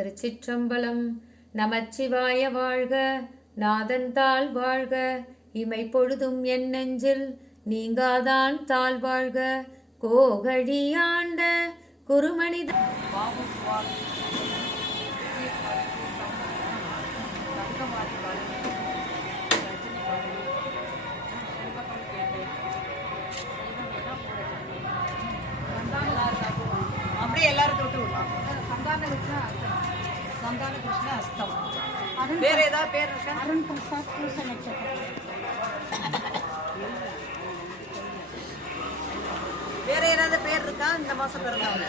திருச்சிற்றம்பலம். நமச்சிவாய வாழ்க. நாதன் தாள் வாழ்க. இமை பொழுதும் என் நெஞ்சில் நீங்காதான் தாழ் வாழ்க. கோகழி ஆண்ட குருமனித அப்படியே எல்லாரும் தொட்டு விடலாம். சந்தான கிருஷ்ண அஸ்தம். வேற ஏதாவது பேர் இருக்கா? அருண் பிரசாத் பூச நட்சத்திரம். வேற ஏதாவது பேர் இருக்கா இந்த மாசம் பிறந்தவங்க?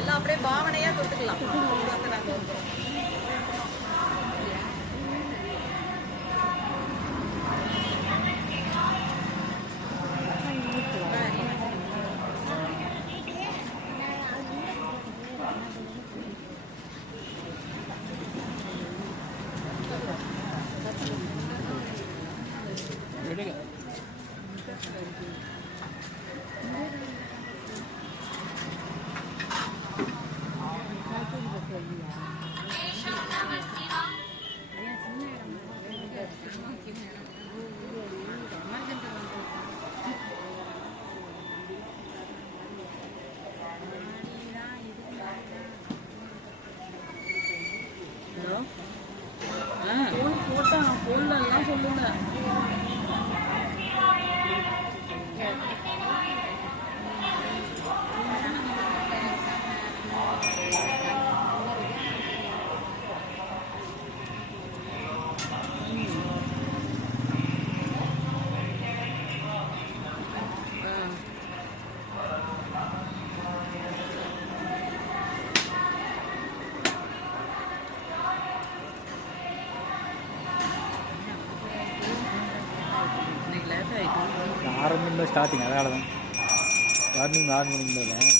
எல்லாம் அப்படியே பாவனையா தொட்டுக்கலாம். போட்டா சொல்லுங்க. ஆரம்பம் ஸ்டார்டிங் அதனால தான் வார்னிங் 6 மணிக்கு தான்.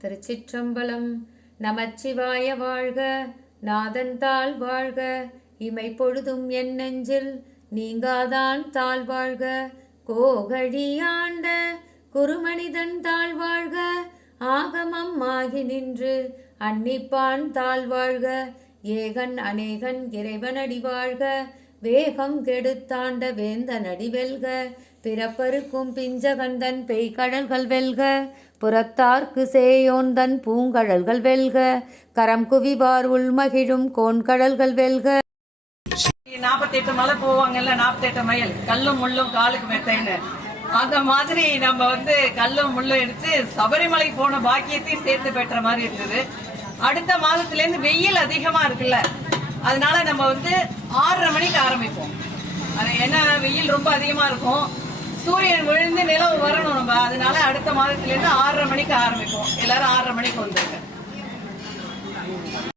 திருச்சிற்றம்பலம். நமச்சிவாய வாழ்க. நாதன் தாள் வாழ்க. இமை பொழுதும் என் நெஞ்சில் நீங்காதான் தாழ் வாழ்க. கோகழி ஆண்ட குருமனிதன் தாழ் வாழ்க. ஆகமம் ஆகி நின்று அன்னிப்பான் தாழ் வாழ்க. ஏகன் அநேகன் இறைவனடி வாழ்க. வேகம் கெடுத்தாண்ட வேந்தனடி வெல்க. பிறப்பருக்கும் பிஞ்சகந்தன் பெய்கடல்கள் வெல்க. புறத்தார்க்கு சேயோன்தன் பூங்கடல்கள் வெல்க. கரம் குவிவார் உள்மகிழும் கோன்கடல்கள் வெல்க. 48 மலை போவாங்கல்ல, 48 மைல், கல்லும் முள்ளும் காலுக்கு மெத்தைன்னு. அந்த மாதிரி நம்ம வந்து கல்லும் முள்ளும் எடுத்து சபரிமலை போன பாக்கியத்தையும் சேர்த்து பெற்ற மாதிரி இருந்தது. அடுத்த மாதத்துல இருந்து வெயில் அதிகமா இருக்குல்ல, அதனால நம்ம வந்து 6:30 மணிக்கு ஆரம்பிப்போம். அது என்ன, வெயில் ரொம்ப அதிகமா இருக்கும், சூரியன் விழுந்து நிலவு வரணும் நம்ம, அதனால அடுத்த மாதத்துல இருந்து 6:30 மணிக்கு ஆரம்பிப்போம். எல்லாரும் 6:30 மணிக்கு வந்துருங்க.